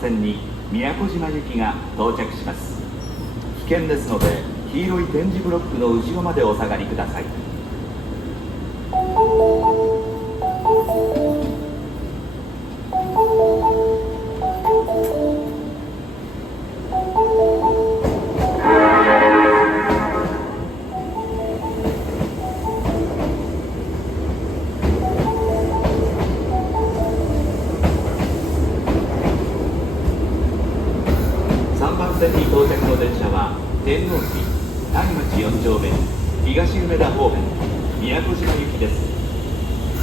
線に宮古島行きが到着します。危険ですので黄色い点字ブロックの後ろまでお下がりください。3番線に到着の電車は天王寺谷町4丁目東梅田方面宮古島行きです。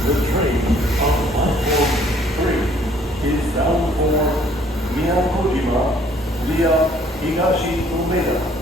The train on platform 3 is bound for Miyakojima via Higashi Umeda.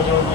3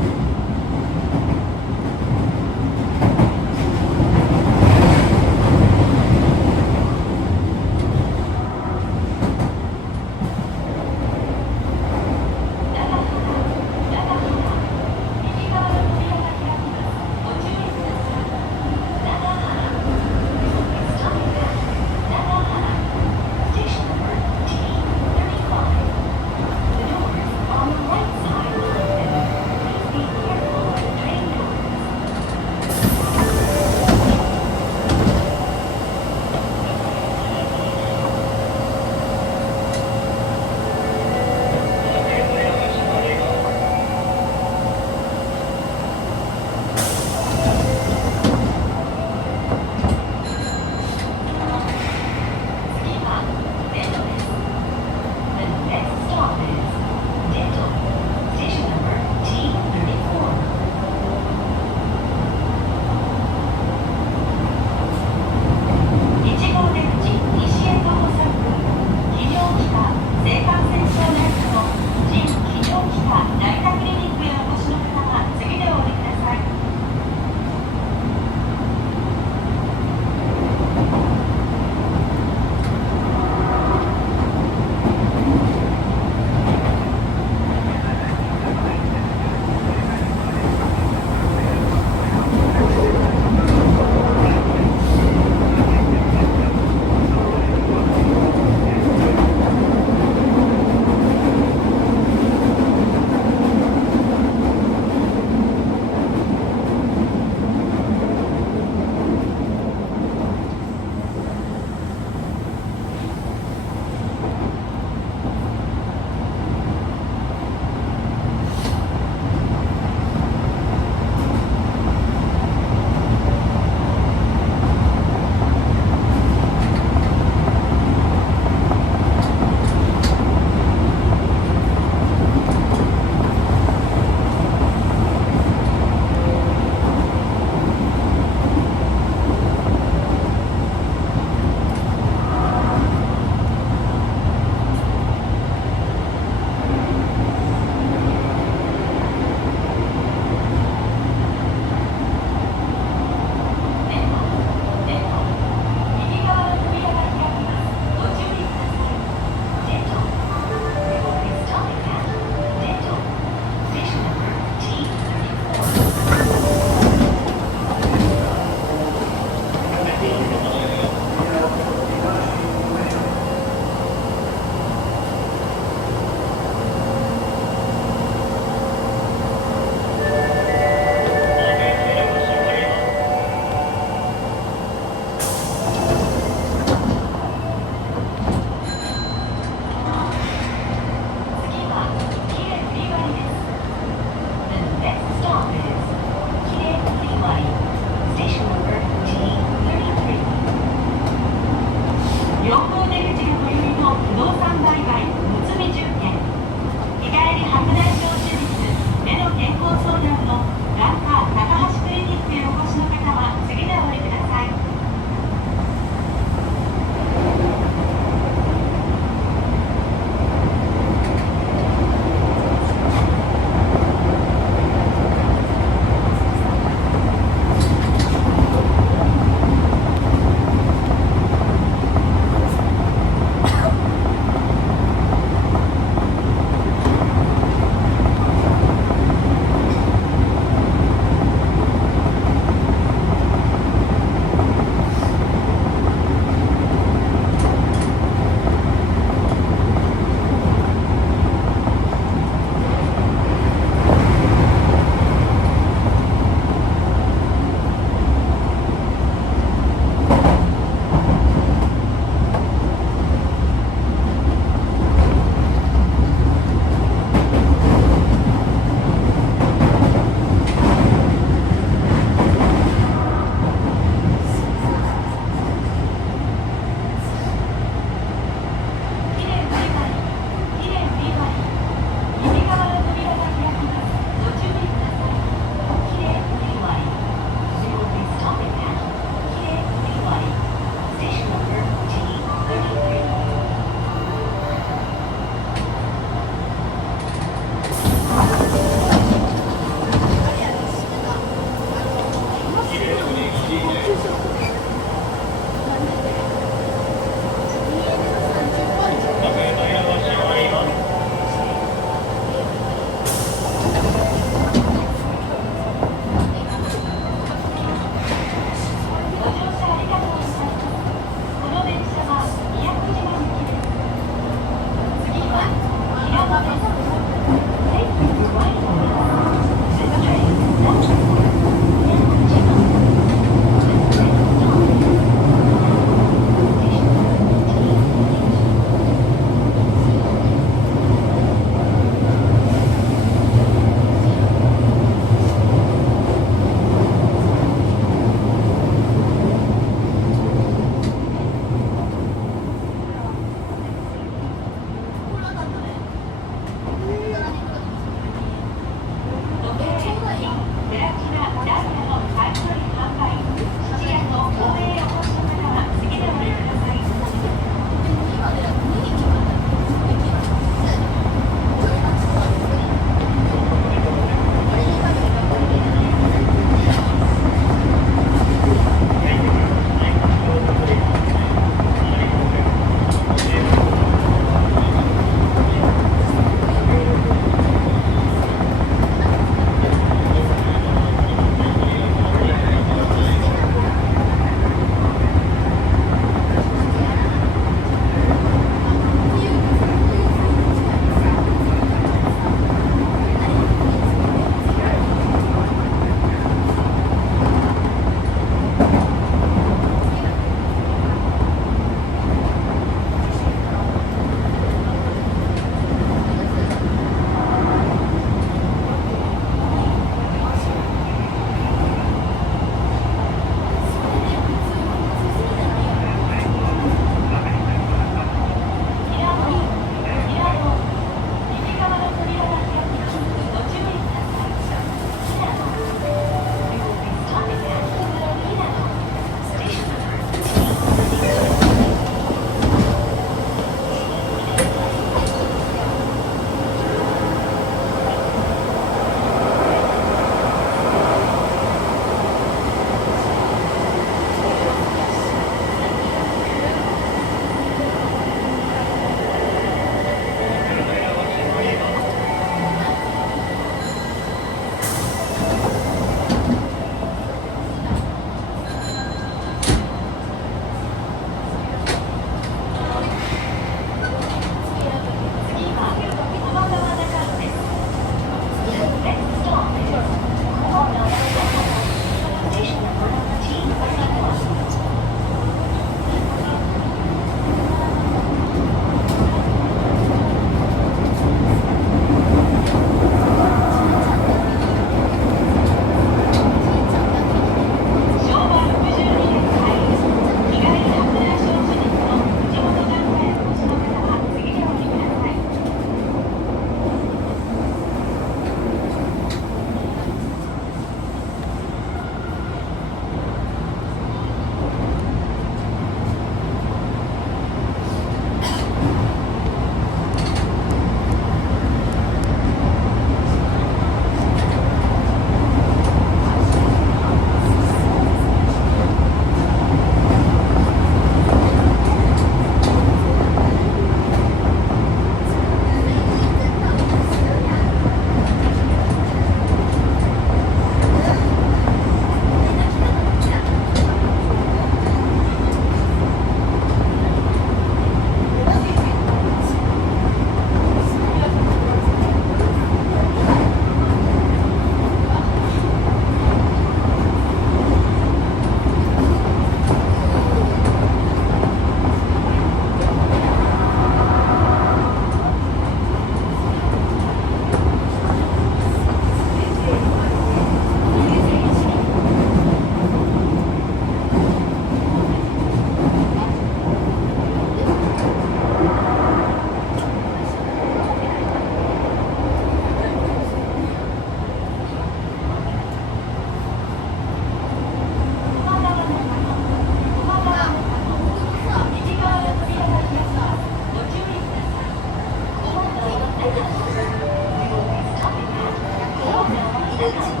次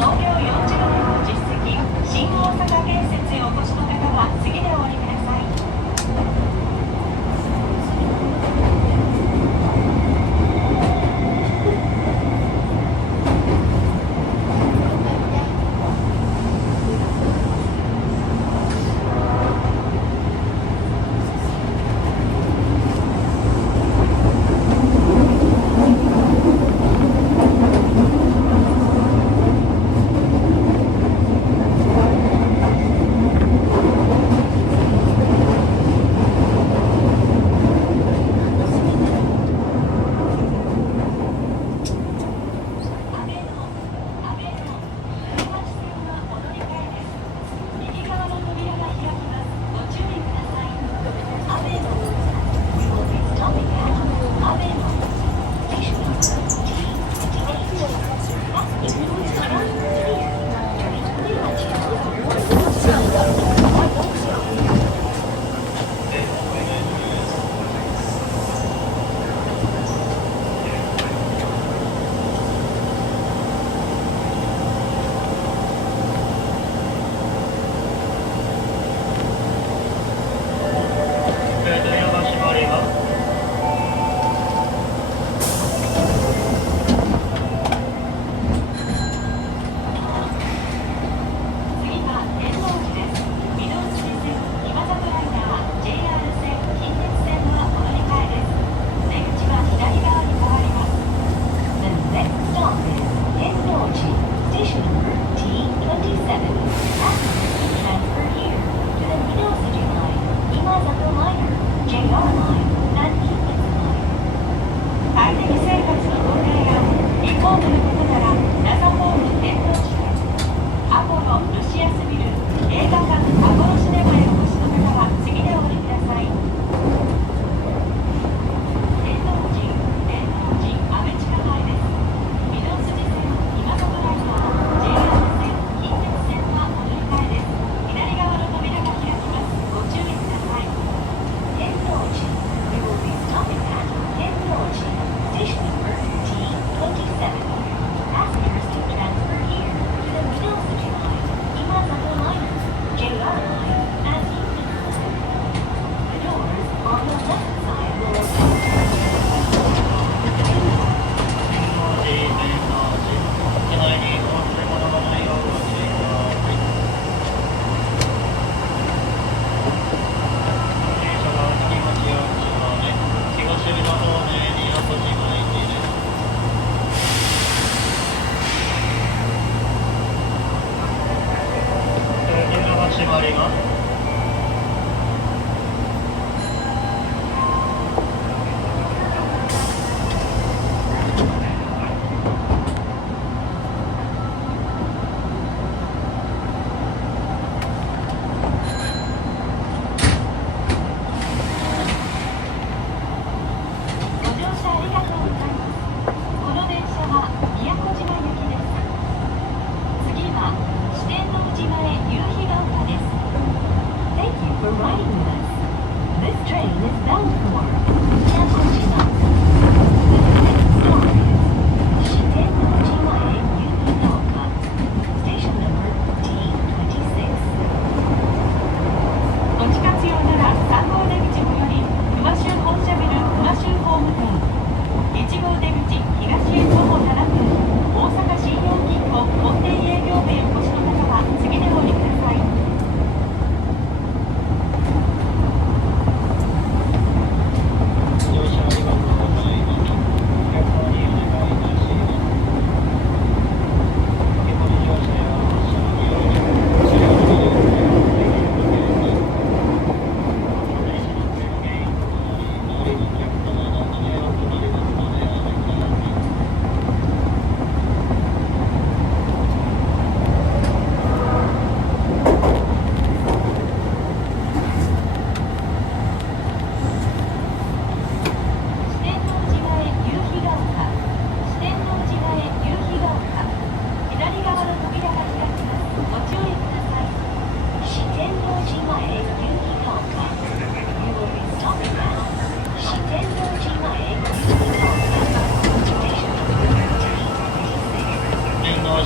創業40年の実績、新大阪建設へお越しの方は次でお降りください。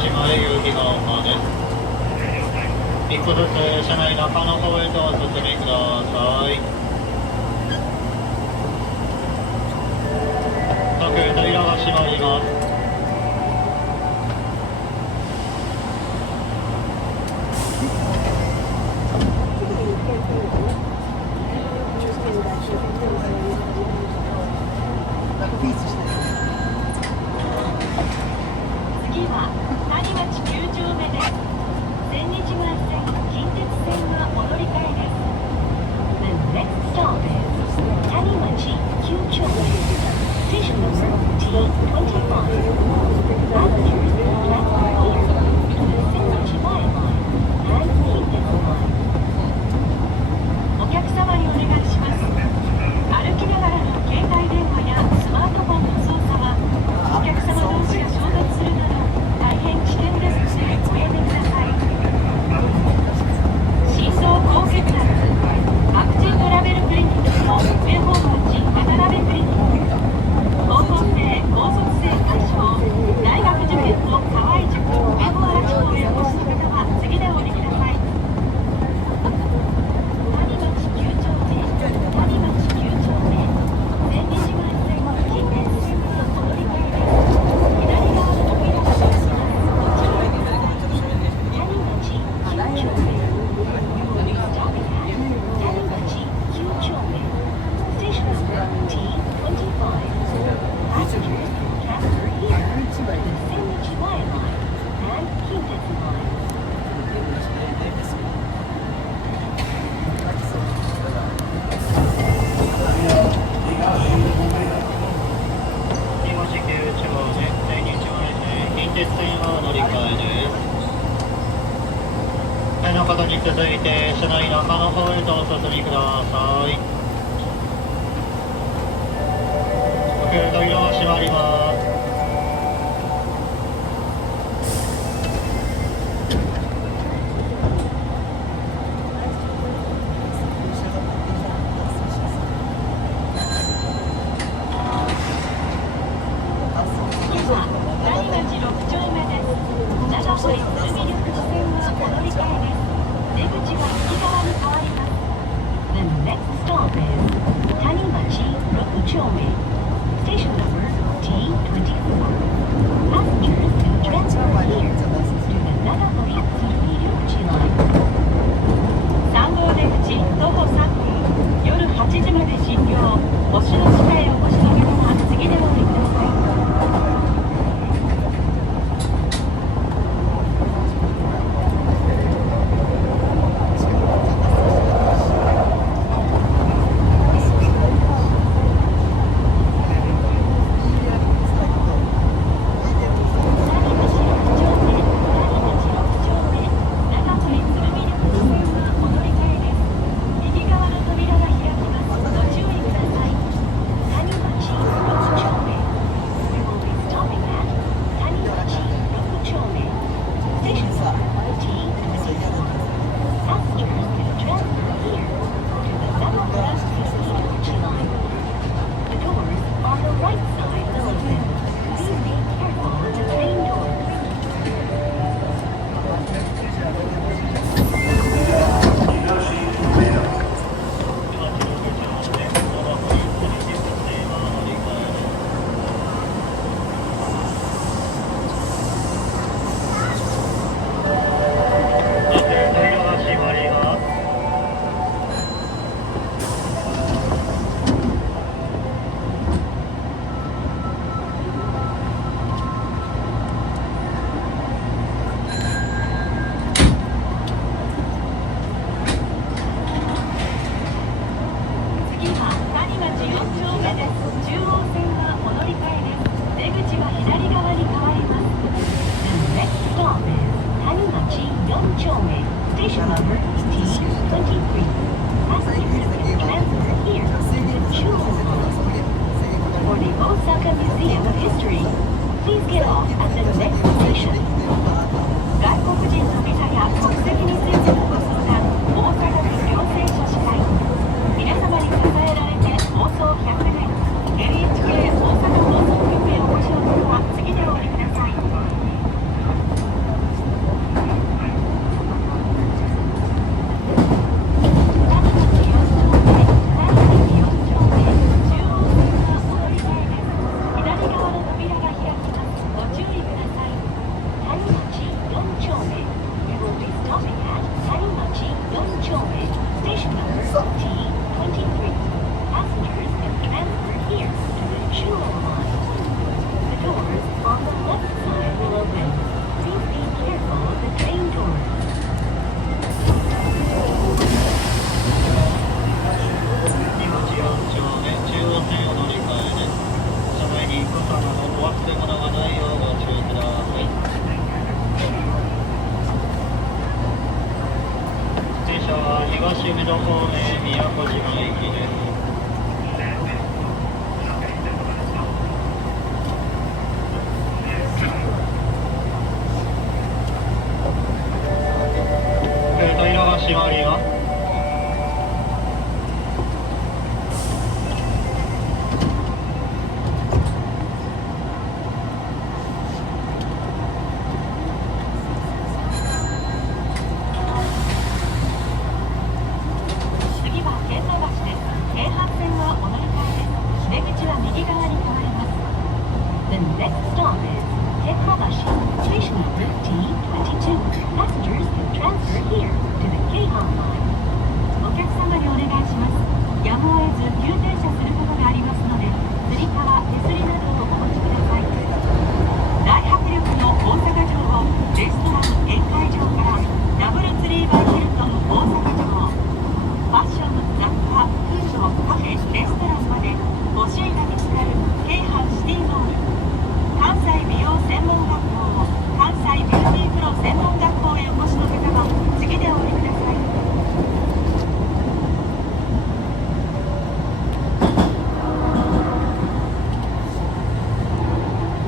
島へ行きが丘です。一個ずつ車内中の方へとお進みください。時計扉が閉まります。次は谷町9丁目です。千日前線近鉄線はお乗り換えです。The next stop is 谷町9丁目 Station number T25 Passengers transfer here to the 千日前 line and 近鉄 line。 お客様にお願いします。歩きながらの携帯電話やスマートフォンの操作はお客様同士が衝突するなど大変危険ですのでごやめください。心臓高血圧、ワクチントラベルクリニックの上本町渡辺クリニック、高校生高卒生対象大学受験の河合塾上本町校へお越しの方は次でお降りください。谷町9丁目谷町9丁目千日前線近鉄線はお乗り換えです。左側の扉が閉まります。ご注意ください。谷町9丁目 You will be stopping at 谷町9丁目 Station number T25 Passengers transfer here to the 千日前 line and 近鉄 line。山市9丁目千日前線近鉄線はお乗り換えです。前の方に続いて車内中の方へとお進みください。時計の色が閉まります。次は谷町6丁目です。長堀鶴見緑地線はお乗り換えです。出口が右側に変わります。The next stop is 谷町6丁目 Station number T24 Passengers to transfer here to the 長堀鶴見緑地 line。 3号出口徒歩3分、夜8時まで診療。星の下へお越しの方は次でお降りください。Station number T23. Passengers can transfer here to Chuo Line. For the Osaka Museum of History, please get off at the next station. 外国人のビザや国籍についてのご相談、大阪府行政書士会。皆様に支えられて放送100年、NHK 大阪放送局へお越しの方は次でお降りください。東梅田方面宮古島駅です。扉が閉まります。次は天満橋です。京阪線はお乗り換えです。出口は右側に変わります。The next stop is 天満橋 Station number T22. Passengers can transfer here to the Keihan line. お客様にお願いします。やむを得ず急停車することがありますので、つり革、手すりなどをお持ちください。大迫力の大阪城をレストラン宴会場からダブルツリーバーヒルトン大阪城、ファッション、雑貨、フード、カフェ、レストランまで5種類が見つかる京阪シティモール。関西美容専門学校、関西ビューティープロ専門学校へお越しの方は次でお降りください。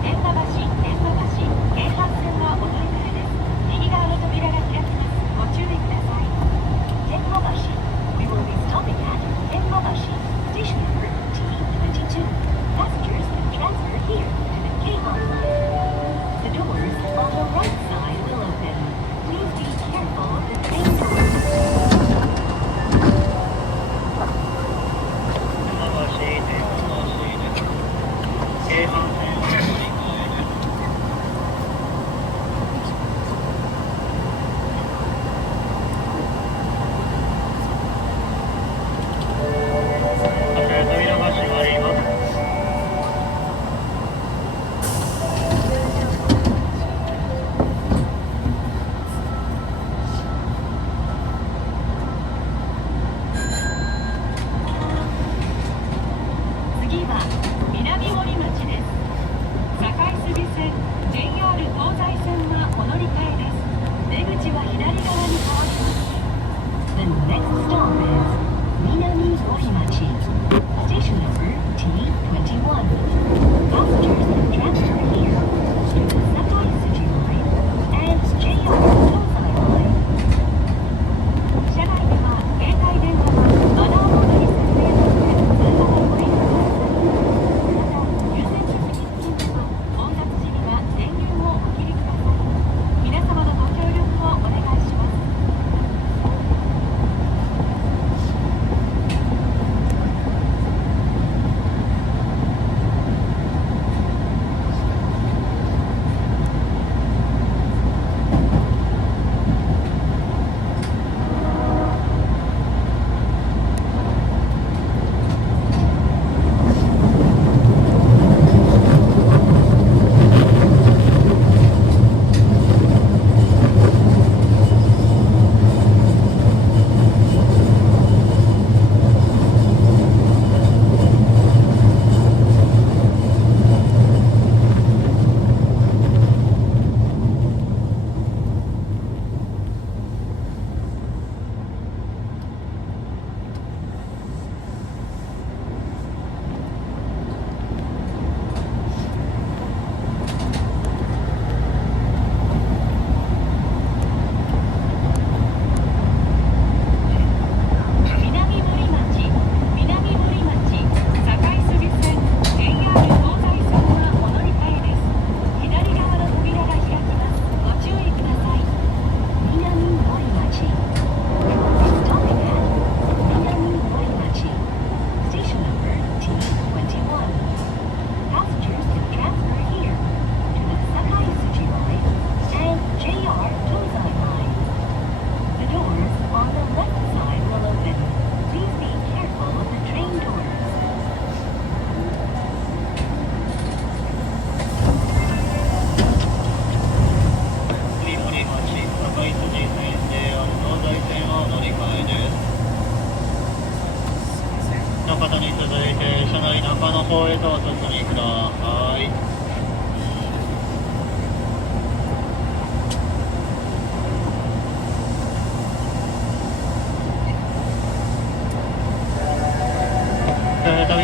天満橋、京阪線はお乗り換えです。右側の扉が開きます。ご注意ください。天満橋 We will be stopping at 天満橋 Station number T22. Passengers can transfer here to the Keihan line. The doors on the right side will open. Please be careful of the train doors. 天満橋です。京阪線お乗り換えです。扉が閉まります。次は南森町です。堺筋線 JR 東西線はお乗り換えです。出口は左側に変わります。The next stop is 南森町 Station number T21. Passengers can transfer here to the Sakai City Line and JR 東西 Line. 車内では携帯電話はマナーモードに設定されて通話がご利用ください。また、優先席付近では混雑時には電源をお切りください。皆様のご協力をお願いします。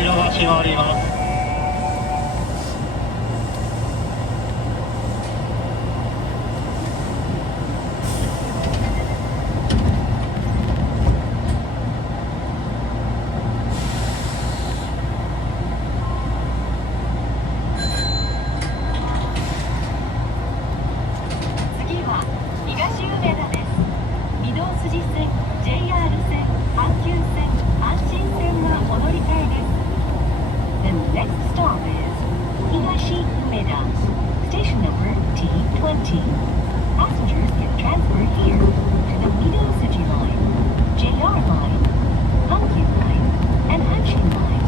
扉が閉まります。次は東梅田です。御堂筋線、JR 線、阪急線、阪神線がお乗り換えです。The next stop is 東梅田. Station number T20. Passengers can transfer here to the Midōsuji Line, JR Line, Hankyu Line, and Hanshin Line.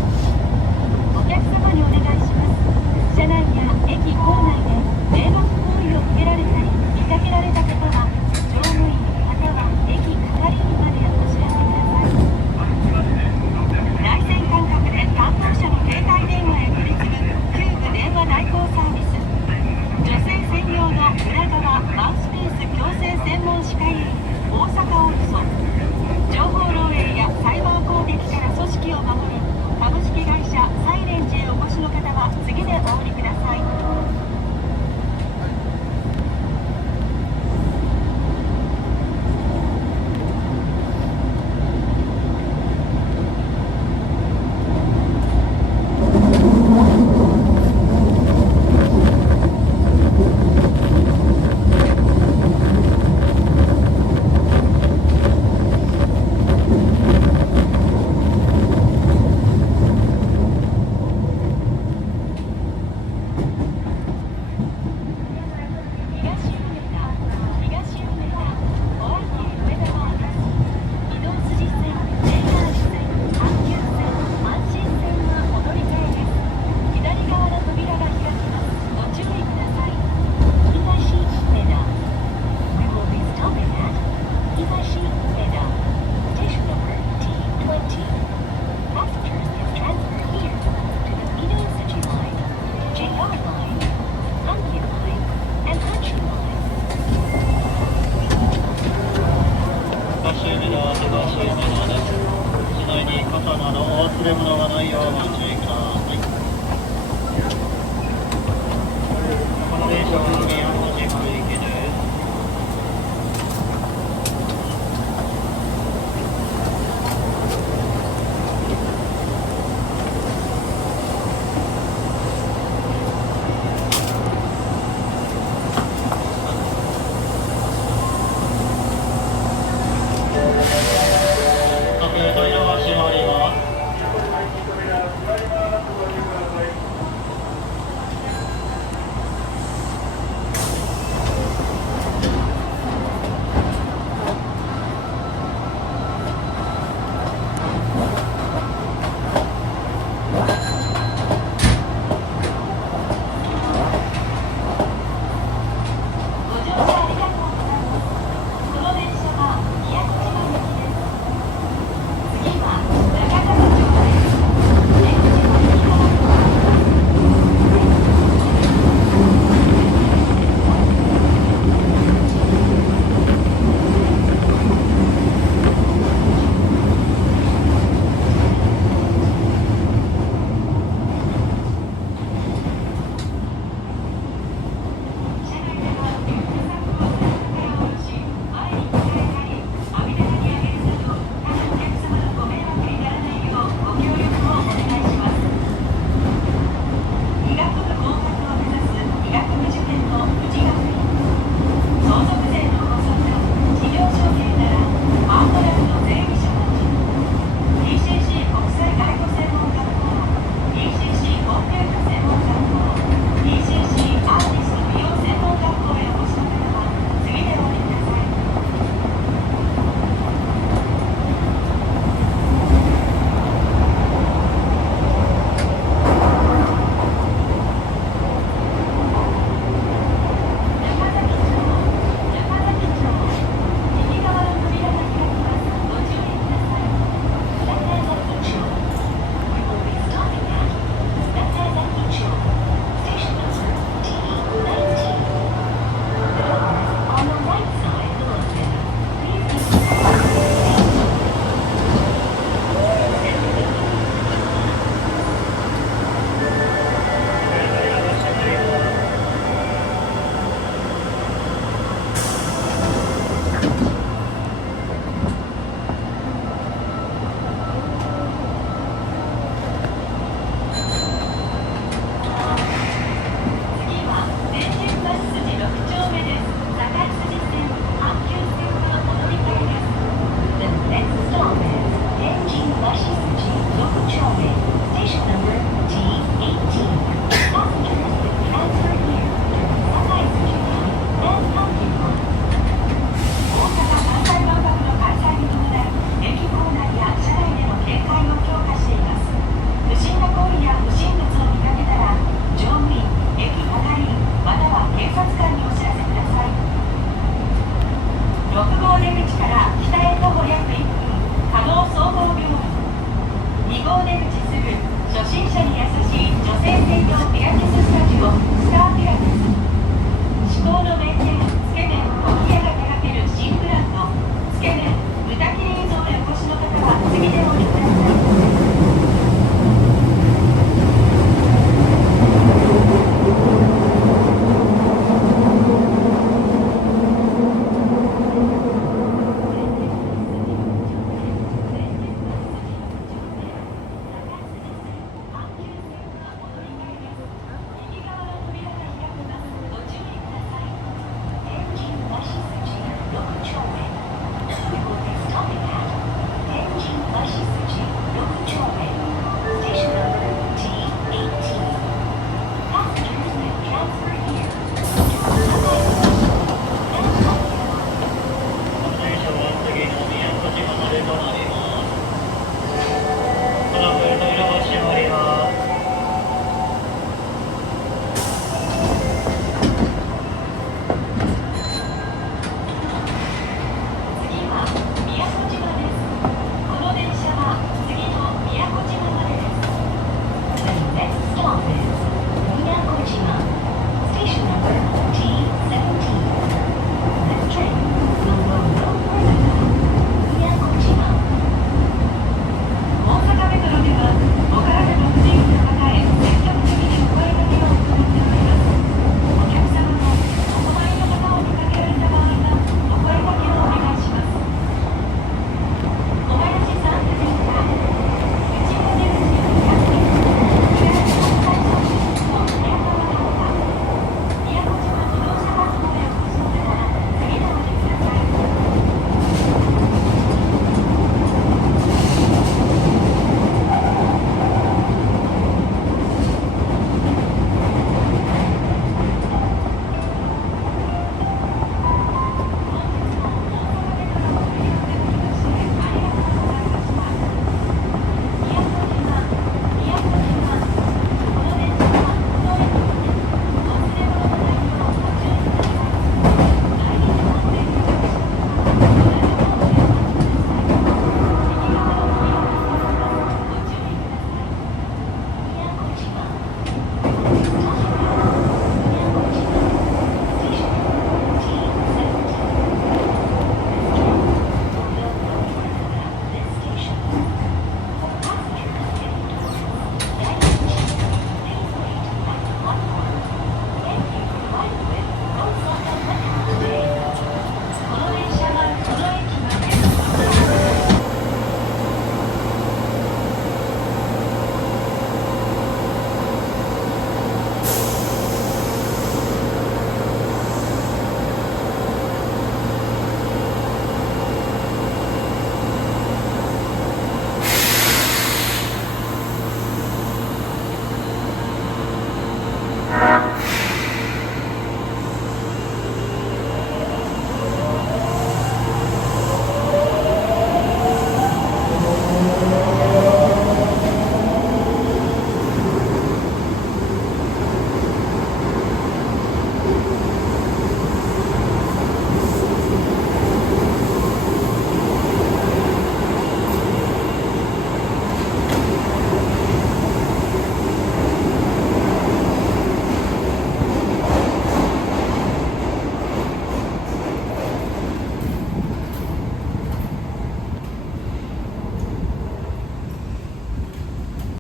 お客様にお願いします。車内や駅構内で迷惑行為を受けられたり見かけられた方は乗務員または駅係員までお知らせください。内線感覚で担当者の携帯電話へ取り次ぐキューブ電話代行サービス。女性専用の裏側マウスピース矯正専門歯科医院大阪オルソ。情報漏洩やサイバー攻撃から組織を守る株式会社サイレンジへお越しの方は次でお降りください。忘れ物がないようご注意ください。この電車は